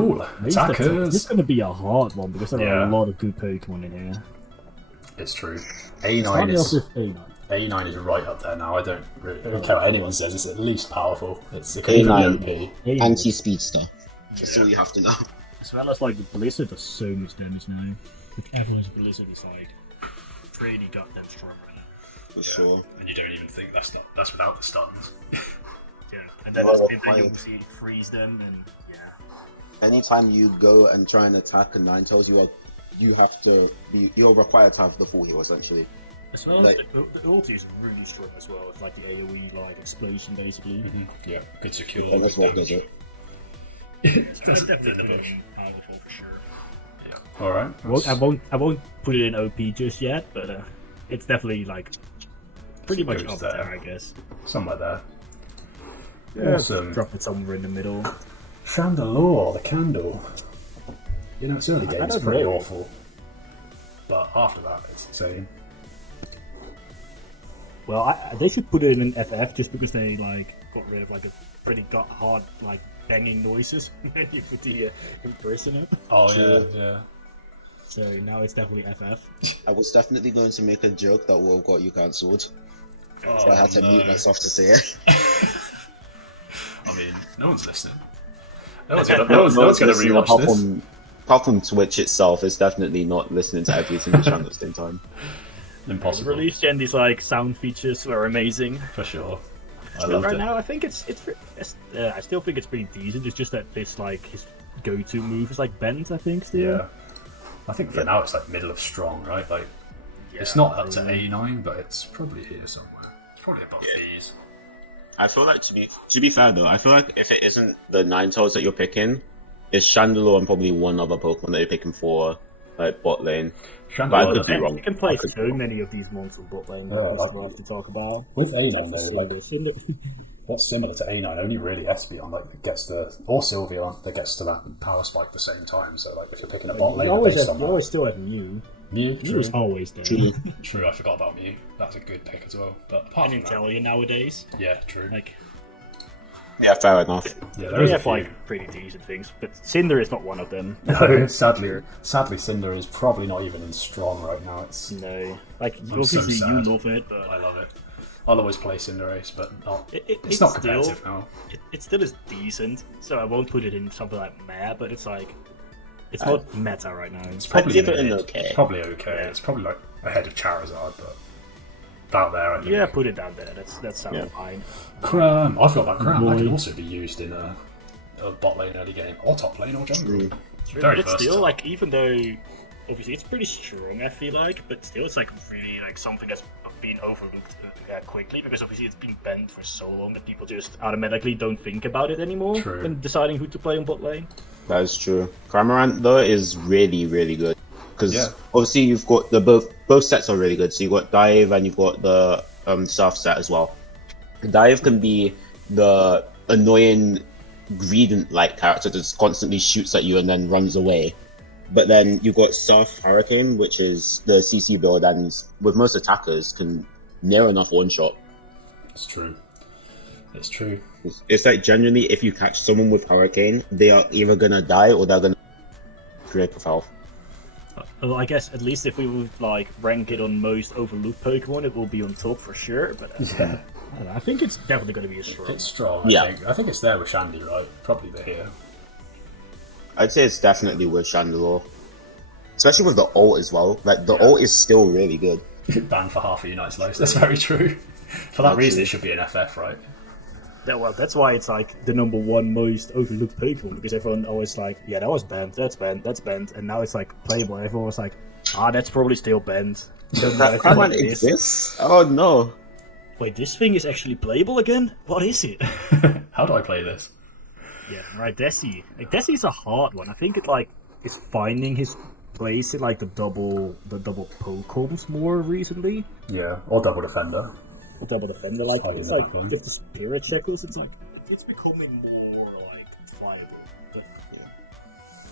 Cool. Attackers. It's going to be a hard one because there are a lot of good Pokemon in here. It's true. A9 is A9. A9 is right up there now. I don't care what anyone says. It's at least powerful. It can even be OP. Anti-speedster. That's all you have to know. As well as like the Blizzard does so much damage now. Like Avalanche Blizzard is like pretty goddamn strong right now. For sure. And you don't even think that's without the stuns. Yeah, and then you obviously freeze them, and yeah. Anytime you go and try and attack a Ninetales, you're required to have the full heal essentially. As well as the ulti is really strong as well, with like the AoE like explosion basically. Yeah, good secure. And that's what does it. It's definitely powerful for sure. Yeah. All right. I won't put it in OP just yet, but it's definitely like pretty much up there, I guess. Somewhere there. Yeah, awesome. Drop it somewhere in the middle. Chandelure, the candle. You know, its early game is pretty awful, but after that, it's insane. Well, they should put it in an FF just because they like got rid of like a pretty hard like banging noises when you put the in-person up. Oh yeah. So now it's definitely FF. I was definitely going to make a joke that would have got you cancelled, so I had to mute myself to say it. I mean, no one's listening. No one's gonna rewatch this. Apart from Twitch itself, it's definitely not listening to every single channel at the same time. Impossible. Release Gen, these like sound features were amazing. For sure. I loved it. Now, I think it's I still think it's pretty decent. It's just that this like his go-to move is like bent. I think still. Yeah. I think for now it's like middle of strong, right? Like it's not up to A9, but it's probably here somewhere. It's probably above these. I feel like to be fair though, I feel like if it isn't the Ninetales that you're picking, it's Chandelure and probably one other Pokemon that you're picking for like bot lane. Chandelure, but I could be wrong. You can play so many of these monsters on bot lane. Yeah, like, still have to talk about. With A9 though, like what's similar to A9? Only really Espeon that gets or Sylveon that gets to that power spike at the same time. So like if you're picking a bot lane based on that, you always still have Mew. Mew is always there. True, I forgot about Mew. That's a good pick as well. But apart from Inteleon nowadays. Yeah, true. Yeah, fair enough. Yeah, there is a few. Like pretty decent things, but Cinder is not one of them. No, sadly, Cinder is probably not even in strong right now. It's like I'm obviously so sad. you love it, but I love it. I'll always play Cinderace, but not. It's not competitive now. It still is decent, so I won't put it in something like meh, but it's like it's not meta right now. It's probably okay. It's probably okay. Yeah. It's probably like ahead of Charizard, but out there, I think. Yeah, put it down there. That sounds fine. Cram. I forgot about Cram. That can also be used in a bot lane early game, or top lane, or jungle. Very versatile. Still, like, even though obviously it's pretty strong, I feel like, but still it's like really like something that's been overlooked quickly because obviously it's been banned for so long that people just automatically don't think about it anymore when deciding who to play on bot lane. That is true. Cramorant though is really, really good because obviously you've got both sets are really good. So you've got Dive and you've got the Surf set as well. Dive can be the annoying Greedent-like character that just constantly shoots at you and then runs away. But then you've got Surf Hurricane, which is the CC build, and with most attackers can near enough one-shot. It's true. It's true. It's like genuinely, if you catch someone with Hurricane, they are either gonna die or they're gonna create with health. Well, I guess at least if we would like rank it on most overlooked Pokemon, it will be on top for sure. But yeah, I don't know, I think it's definitely going to be a strong. It's strong. I think it's there with Shandy, right? Probably they're here. I'd say it's definitely with Chandelure, especially with the ult as well. Like the ult is still really good. Banned for half a Unite's life. That's very true. For that reason, it should be an FF, right? Yeah, well, that's why it's like the #1 most overlooked Pokemon, because everyone always like, yeah, that was banned, that's banned, that's banned, and now it's like playable. Everyone was like, that's probably still banned. That exists? Oh no! Wait, this thing is actually playable again? What is it? How do I play this? Yeah, right, Desi. Like Desi's a hard one. I think it like is finding his place in like the double Pokems more recently. Yeah, or double defender. Double defender, like it's like with the spirit shackles, it's like it's becoming more like viable, but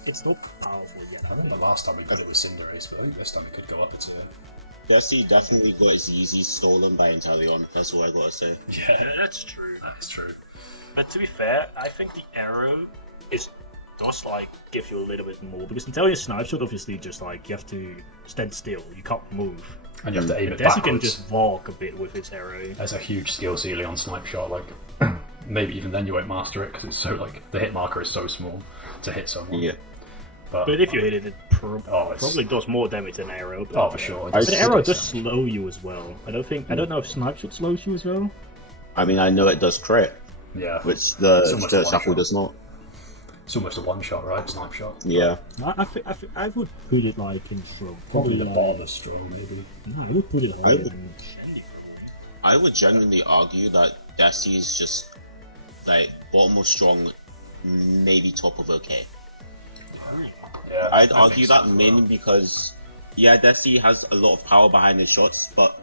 it's not powerful yet. I remember last time we put it with Cinderace, but I think this time it could go up a tier. Desi definitely got his Yeezys stolen by Inteleon. That's all I gotta say. Yeah, that's true. That is true. But to be fair, I think the arrow is does like give you a little bit more, because Inteleon Snipe Shot obviously just like you have to stand still, you can't move. And you have to aim it Desi backwards. can just walk a bit with its arrow. There's a huge skill ceiling on Snipe Shot, like maybe even then you won't master it because it's so like the hit marker is so small to hit someone. Yeah. But if you hit it, it probably does more damage than arrow. But, for sure. But arrow does slow you as well. I don't know if Snipe Shot slows you as well. I mean, I know it does crit. Yeah. Which the shuffle does not. It's almost a one-shot, right? Snipe Shot. Yeah. I would put it like in strong. Probably the like, bottom of strong, maybe. Nah, I would put it higher than Shandy, probably. I would genuinely argue that Desi's just like bottom of strong, maybe top of okay. Yeah. Really? Yeah. I'd argue that mainly well. because, yeah, Desi has a lot of power behind his shots, but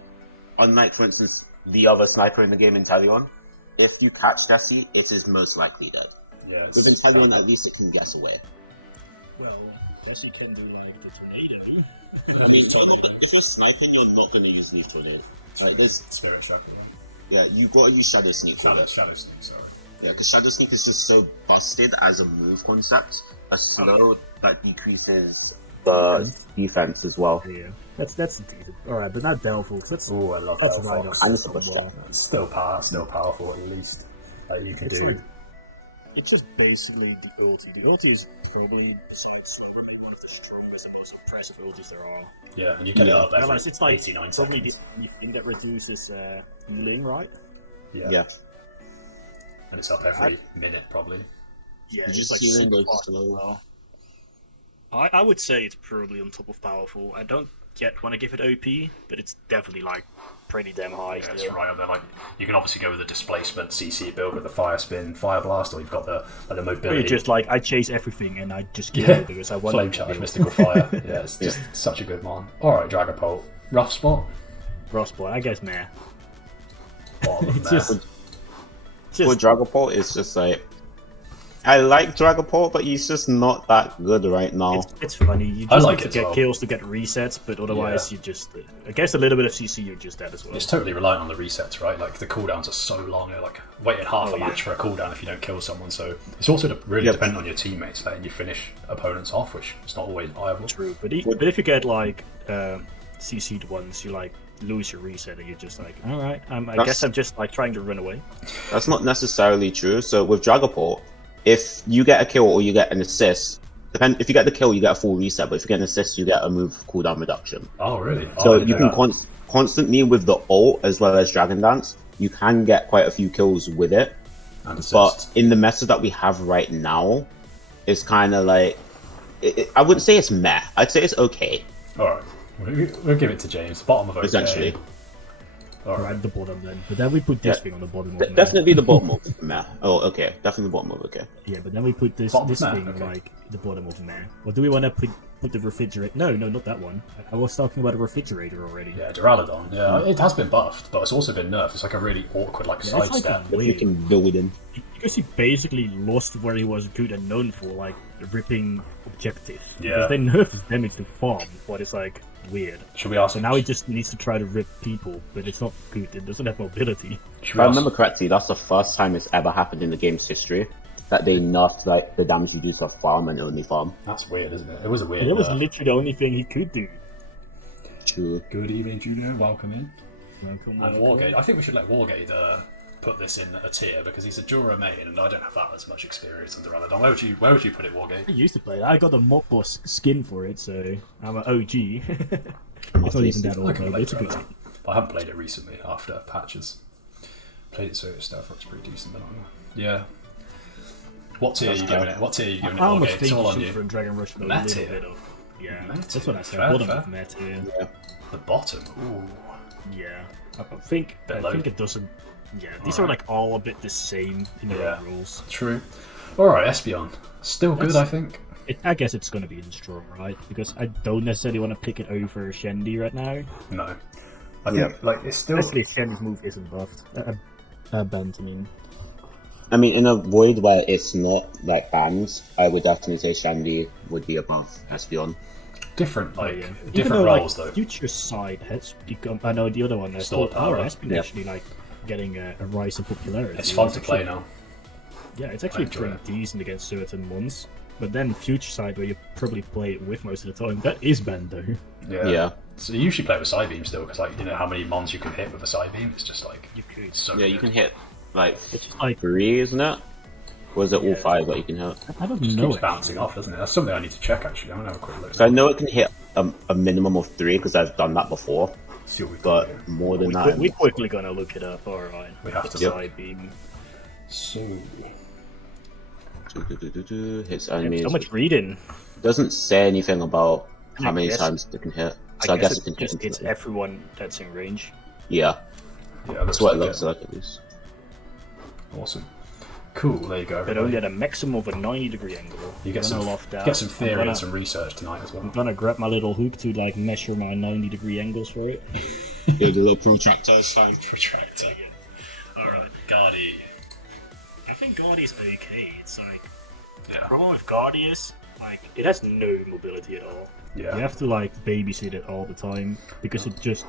unlike, for instance, the other sniper in the game, Inteleon, if you catch Desi, it is most likely dead. Yeah. With Inteleon, at least it can guess away. Well, Desi can do like the tornado. I mean, if you're sniping, you're not going to use Leaf Tornado. Like, there's Spirit Shackle, right? Yeah, you got to use Shadow Sneak. Shadow Sneak, sorry. Yeah, because Shadow Sneak is just so busted as a move concept. A slow that decreases the defense as well. Yeah, that's decent. All right, but not Delphox. That's I love that's Delphox. right up And it's a bush jack. It's still powerful at least. Like you can do. Like, it's just basically the ulti. The ulti is probably, besides slower, maybe one of the strongest and most oppressive ultis there are. Yeah, and you get it up every it's like 89 probably seconds. the thing that reduces healing, right? Yeah. And it's up every minute probably. Yeah, You it's just like healing super goes fast as slow. well. I would say it's probably on top of powerful. I don't yet want to give it OP, but it's definitely like pretty damn high. Yeah, still. it's right up there. Like you can obviously go with the displacement CC build with the Fire Spin, Fire Blast, or you've got the mobility. Or you're just like, I chase everything and I just kill it because I want Flame Charge, Mystical Fire. Yeah, it's just such a good mon. Alright, Dragapult. Rough spot? Rough spot, I guess, meh. Bottom of It's meh. just- For Dragapult, it's just like, I like Dragapult, but he's just not that good right now. It's funny. You I just like need it to as get well. kills to get resets, but otherwise you just... I guess a little bit of CC, you're just dead as well. It's totally reliant on the resets, right? Like the cooldowns are so long. You're like waiting half a match for a cooldown if you don't kill someone. So it's also really dependent on your teammates letting you finish opponents off, which is not always viable. True, but if you get like CC'd once, you like lose your reset and you're just like, alright, I guess I'm just like trying to run away. That's not necessarily true. So with Dragapult, if you get a kill or you get an assist, if you get the kill, you get a full reset, but if you get an assist, you get a move cooldown reduction. Oh, really? So you can constantly, with the ult as well as Dragon Dance, you can get quite a few kills with it. And assist. But in the meta that we have right now, it's kind of like, I wouldn't say it's meh. I'd say it's okay. Alright, we'll give it to James. Bottom of okay. Essentially. Alright. Right, the bottom then. But then we put this thing on the bottom of meh. Definitely the bottom of meh. Oh, okay. Definitely the bottom of okay. Yeah, but then we put this Bottom this of meh, thing okay. like the bottom of meh. Or do we want to put the refrigerator? No, not that one. I was talking about a refrigerator already. Yeah, Duraludon. Yeah, it has been buffed, but it's also been nerfed. It's like a really awkward sidestep. If you can build in. Because he basically lost where he was good and known for, like ripping objectives. Yeah. Because they nerfed his damage to farm, but it's like weird. Should we ask So now he just needs to try to rip people, but it's not good. It doesn't have mobility. If I remember correctly, that's the first time it's ever happened in the game's history that they nerfed like the damage you do to farm and only farm. That's weird, isn't it? It was a weird And it was nerf. literally the only thing he could do. True. Good evening, Jylo. Welcome in. Welcome. And Wargate. I think we should let Wargate put this in a tier because he's a Jura main, and I don't have that as much experience on Duraludon. Where would you put it, Wargate? I used to play that. I got the Mob Boss skin for it, so I'm an OG. It's not even that old, though, but it's a good team. I haven't played it recently after patches. Played it so Stealth Rock's pretty decent, but yeah. What tier are you giving it? What tier are you giving it, I almost Wargate? think It's all on you should you. for Dragon Rush, but a Meta. little bit of... Yeah, Meta. that's what I said. Fair, Bottom fair. of meta. Yeah. The bottom. Ooh. Yeah, I think low. it doesn't. Yeah, these are like all a bit the same in their own rules. True. Alright, Espeon. Still good, I think. I guess it's gonna be in strong, right? Because I don't necessarily want to pick it over Shandy right now. No. I think like it's still Especially if Shandy's move isn't buffed. Banned, I mean. I mean, in a void where it's not like banned, I would definitely say Shandy would be above Espeon. different, like Even different though, roles like, though. Future Side has become. I know the other one has Still Stored Power Power, has been actually like getting a rise in popularity. It's fun to play now. Yeah, it's actually enjoy pretty it. decent against certain ones. But then Future Sight, where you probably play it with most of the time, that is banned though. Yeah. So you usually play with Psybeam still, because like you know how many mons you can hit with a Psybeam. It's just like You could. so. Yeah, good. you can hit like It's just like 3, isn't it? Or is it all Yeah. 5 that you can hit? I don't It just know. keeps actually. bouncing off, doesn't it? That's something I need to check actually. I'm gonna have a quick look. So I know it can hit a minimum of 3 because I've done that before, See what we but can do. more than We that. we're quickly gonna look it up. All right. We have to The look. Psybeam. So Hits enemies. So much reading. Doesn't say anything about how I many guess- times they can hit. So I guess it can hit. just hits everyone that's in range. Yeah, yeah, that's looks what it like looks like at least. Awesome. Cool. There you go. But only at a maximum of a 90-degree angle. You get I'm gonna some, love that. get some I'm theory gonna- and some research tonight as well. I'm gonna grab my little hook to like measure my 90-degree angles for it. Yeah, the little protractor is time. Protractor. Yeah. Alright. Guardy. I think Guardy is okay. It's like Yeah. problem with Guardy is like it has no mobility at all. Yeah. You have to like babysit it all the time because it just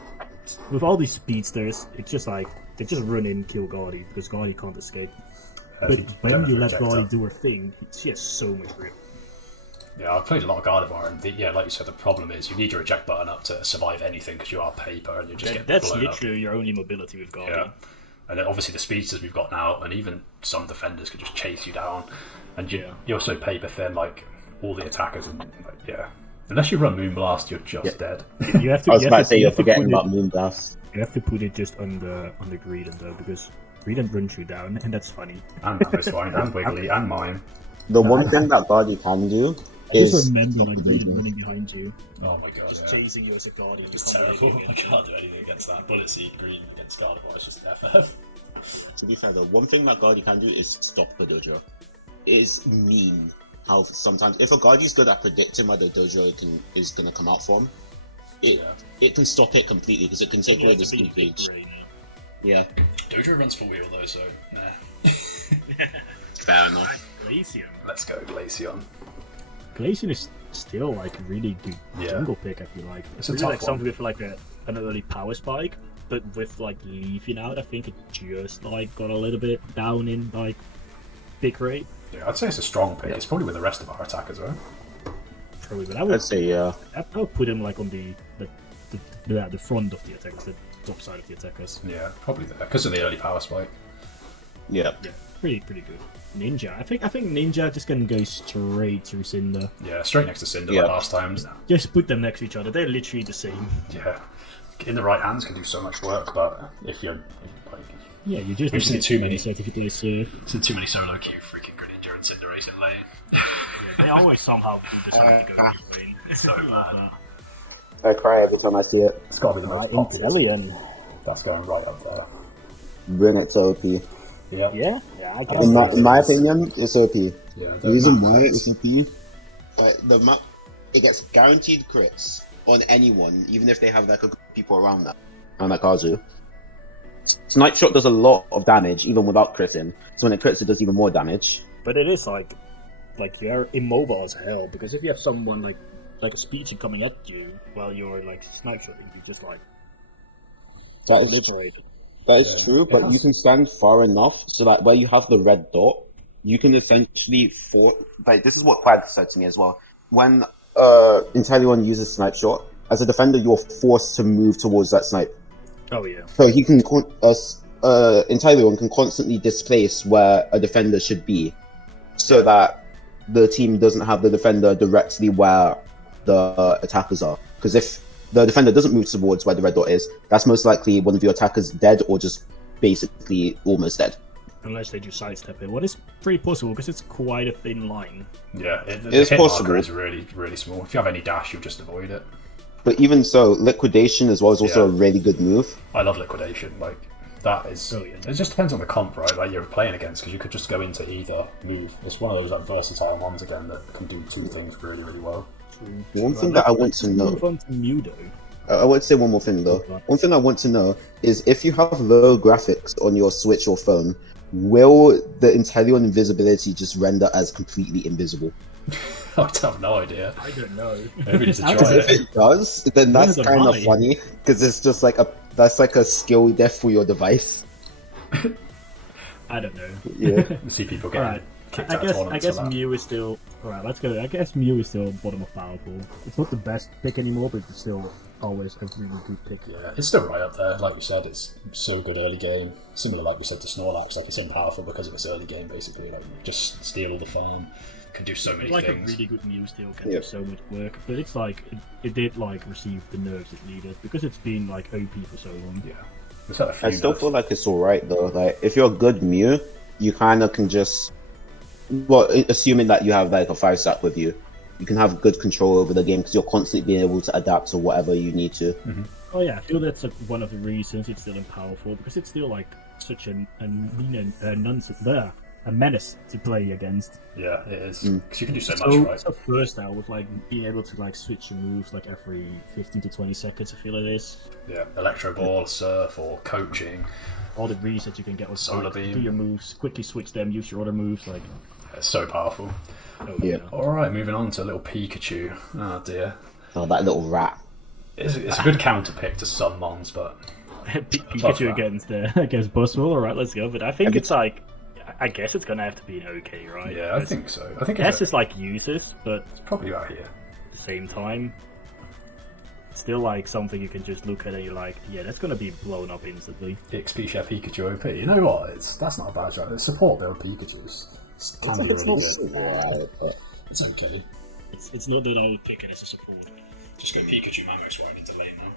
with all these speedsters, it's just like they just run in, kill Guardy because Guardy can't escape. If But you don't when have you your let ejector. Guardy do her thing, she has so much grip. Yeah, I've played a lot of Gardevoir, and yeah, like you said, the problem is you need your eject button up to survive anything because you are paper and you just get That's blown up. literally your only mobility with Guardy. Yeah, and then obviously the speedsters we've got now, and even some defenders could just chase you down, and you're so paper thin, like all the attackers, and like, yeah, unless you run Moonblast, you're just dead. You have to. I was you about have to say you you're have to forgetting put about it- Moonblast. You have to put it just under Greedent though, because Greedent runs you down, and that's funny. And Mamoswine, and Wiggly, and Mime. The one thing that Guardy can do I is just remember stop like the Greedent Dojo. running behind you, Oh my god, just yeah. chasing you as a Guardian. It's you can't terrible. really I do can't do anything against that. Bullet Seed Green against Gardevoir is just FF. To be fair though, one thing that Guardy can do is stop a dojo. It is mean how sometimes if a Guardy's good at predicting where the dojo is gonna come out from, it can stop it completely because it can take You away have the to be speed big gauge. brainer. Yeah, Dojo runs full wheel though, so nah. fair enough. Right, Glaceon. Let's go, Glaceon. Glaceon is still like a really good Yeah. jungle pick. I feel like It's a really tough like one. something with like an early power spike, but with like leafing out. I think it just like got a little bit down in like pick rate. Yeah, I'd say it's a strong pick. Yeah. It's probably with the rest of our attackers, right? Probably, but I would I'd say yeah. I would put him like on the front of the attackers, the top side of the attackers. Yeah, probably there because of the early power spike. Yeah. Yeah, pretty good. Ninja, I think Ninja just gonna go straight through Cinder. Yeah, straight next to Cinder Yeah. like last time. Just put them next to each other. They're literally the same. Yeah, in the right hands can do so much work, but if like, Yeah, you just We've need to seen get too many. set if you play Surf. since too many solo queue freaking Greninja and Cinderace in lane. Yeah, they always somehow do decide to go deep lane. So You love bad. that. I cry every time I see it. It's got to be the most Right, popular. Inteleon. That's going right up there. Bring it to OP. Yep. Yeah, I guess. In That's my it is. opinion, it's OP. Yeah. The reason map why crits. it's OP, the map, it gets guaranteed crits on anyone, even if they have like a group of people around that, and like Kazu. Snipe shot does a lot of damage even without critting, so when it crits, it does even more damage. But it is like you're immobile as hell, because if you have someone like a speedster coming at you while you're like snipe shotting, you're just like That is liberated. That is Yeah. true, It but has- you can stand far enough so that where you have the red dot, you can essentially like this is what Quag said to me as well. When Inteleon uses snipe shot, as a defender, you're forced to move towards that snipe. Oh yeah. So he can Inteleon can constantly displace where a defender should be, so that the team doesn't have the defender directly where the attackers are. Because if the defender doesn't move towards where the red dot is, that's most likely one of your attackers dead or just basically almost dead. Unless they just sidestep it. What is pretty possible because it's quite a thin line. Yeah, the It's hit marker possible. is really, really small. If you have any dash, you'll just avoid it. But even so, liquidation as well is also a Yeah. really good move. I love liquidation. Like that is. Oh, yeah. It just depends on the comp, right? Like you're playing against, because you could just go into either move. It's one of those like versatile ones again that can do two things really, really well. True. One thing that I want to know, Move on to Mew though. I want to say one more thing though. Okay. One thing I want to know is if you have low graphics on your Switch or phone, will the Inteleon invisibility just render as completely invisible? I have no idea. I don't know. Maybe we need to How try does If it. it does, then that's Neither kind do of I. funny because it's just like that's like a skill death for your device. I don't know. Yeah. See people getting Alright. kicked I out of tournaments. I guess for that. Mew is still alright. Let's go. I guess Mew is still bottom of powerful. It's not the best pick anymore, but it's still always a really good pick. Yeah, it's still right up there. Like you said, it's so good early game. Similar, like we said, to Snorlax. Like it's in powerful because of its early game, basically. Like you just steal all the farm, can do so many Like things. a really good Mew still can do so much work, but it's like it did like receive the nerfs it needed because it's been like OP for so long. Yeah, it's had a few I still nerfs. feel like it's alright though. Like if you're a good Mew, you kind of can just, well, assuming that you have like a 5-stack with you, you can have good control over the game because you're constantly being able to adapt to whatever you need to. Oh yeah, I feel that's one of the reasons it's still in powerful because it's still like such a menace to play against. Yeah, it is because you can do so much, So right? it's a versatile with like being able to like switch your moves like every 15 to 20 seconds. I feel it is. Yeah, Electro Ball, Surf, or Coaching. All the resets you can get with Solar like, Beam. do your moves, quickly switch them, use your other moves. Like, It's so powerful. oh Yeah. All right, moving on to little Pikachu. Oh dear, Oh, that little rat. it's a good counter pick to some mons, but Pikachu against Buzzwole. All right, let's go. But I think it's like, I guess it's gonna have to be an okay, right? yeah, I think so. I think S is like uses, but it's probably about here. at the same time, still like something you can just look at and you're like, yeah, that's gonna be blown up instantly. XP share Pikachu OP. You know what? That's not a bad shot. Support build Pikachu's can be it's really not good. Right, but It's okay. It's not that I would pick it as a support. Just go Pikachu Mamoswine into lane now.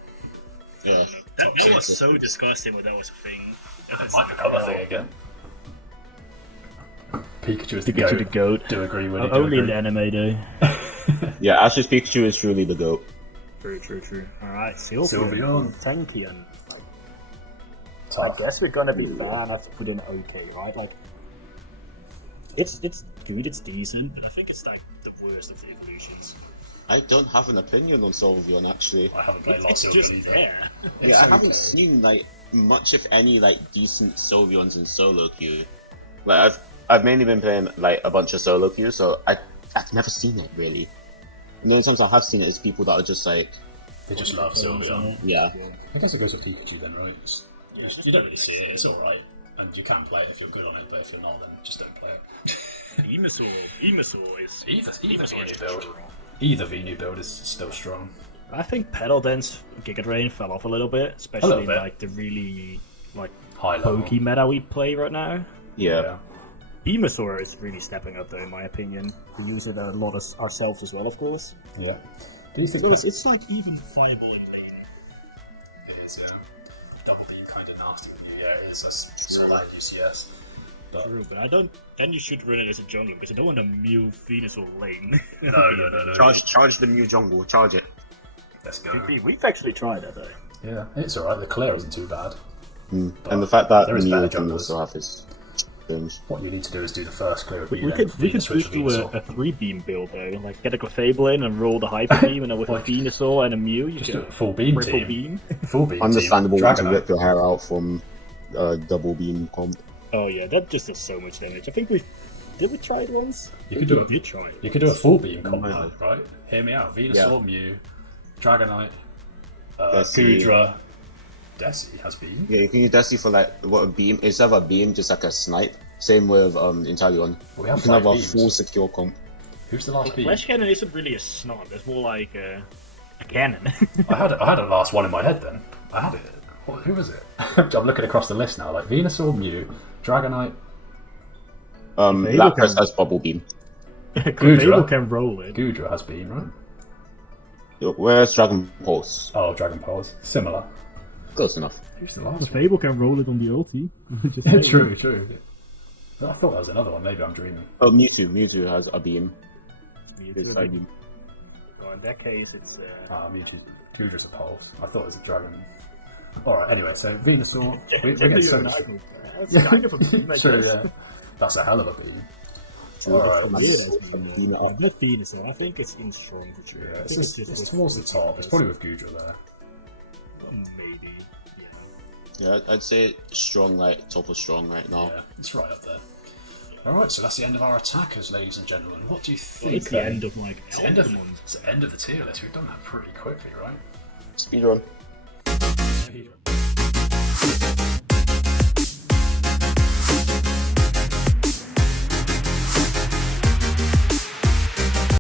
yeah. That Toxic. was so disgusting when that was a thing. That It was might become a hell. thing again. Pikachu is the Pikachu the goat. goat. Do agree with it. Only in the anime though. Yeah, Ash's Pikachu is truly the GOAT. True. Alright, Sylveon. Sylveon. Tankian. Like, Tough. I guess we're gonna be fair and have to put in okay, right? Like, it's good, it's decent, but I think it's like the worst of the evolutions. I don't have an opinion on Sylveon actually. I haven't played It's lots of just either. there. It's Yeah, I haven't okay. seen like much, if any, like decent Sylveons in solo queue. Like I've mainly been playing like a bunch of solo queue, so I've never seen it really. And the only times I have seen it is people that are just like, They just love Sylveon. yeah, I guess it goes with Pikachu then, right? Yeah, just you don't put it really next see to it. it. It's all right, and you can play it if you're good on it. But if you're not, then just don't play it. Venusaur is either Venusaur is Venu build, strong. either Venu build is still strong. I think Petal Dance Giga Drain fell off a little bit, especially in bit. like the really like High level. pokey meta we play right now. yeah. Venusaur is really stepping up though, in my opinion. We use it a lot ourselves as well, of course. Yeah. Do you think Plus, that it's like even viable in lane. it is? Yeah. Double beam kind of nasty with Mew. Yeah, it is. I saw True. that in UCS. But True, but I don't. Then you should run it as a jungler because I don't want to Mew Venusaur lane. no. Charge the Mew jungle, charge it. Let's go. Could be. We've actually tried that though. Yeah, it's alright. The clear isn't too bad. And the fact that there is Mew better can junglers. also have his change. What you need to do is do the first clear with We Mew, could then Venus switch just with do Venusaur. a 3-beam build though, like get a Clefable in and roll the Hyper Beam, and then with a Like, Venusaur and a Mew, you Just get do a full beam triple team. beam. Full beam Understandable team. want to Dragonite. rip your hair out from double beam comp. Oh yeah, that just does so much damage. I think did we try it once? You I could think do we a- did try it. You could do a once. full beam combo, Mild. right? Hear me out. Venusaur, Yeah. Mew, Dragonite, Desi. Gudra. Desi has beam. Yeah, you can use Desi for like what a beam. Instead of a beam, just like a snipe. Same with Inteleon. We have You can 5 have a beams. full secure comp. Who's the last beam? Flash Cannon isn't really a snipe. That's more like a cannon. I had a last one in my head then. I had it. Who was it? I'm looking across the list now. Like Venusaur, Mew, Dragonite. Fable Lapras can- has bubble beam. Clefable can roll it. Gudra has beam, right? Where's Dragon Pulse? Oh, Dragon Pulse. Similar. Close enough. Who's the last one? Clefable can roll it on the ulti. Just saying. True. I thought that was another one. Maybe I'm dreaming. Oh, Mewtwo. Mewtwo has a beam. It's me, His it's a side big- beam. Well, in that case, it's Mewtwo's Gudra's a Pulse. I thought it was a Dragon. Alright, anyway, so Venusaur. we Gently get so and much. Idle. That's kind of a beam, I True, guess. yeah. That's a hell of a beam. True. Alright. Weird Let's as beam, beam it though. up. But Venusaur, I think it's in strong for sure. Yeah, I it's, think just, it's with- towards the with top. It's Venusaur. probably with Gudra there. Well, maybe, yeah. Yeah, I'd say strong, like top of strong right now. Yeah, it's right up there. Alright, so that's the end of our attackers, ladies and gentlemen. What do you think Well, it's the then? end of like It's the end of, Altamont. it's the end of the tier list. We've done that pretty quickly, right? Speedrun.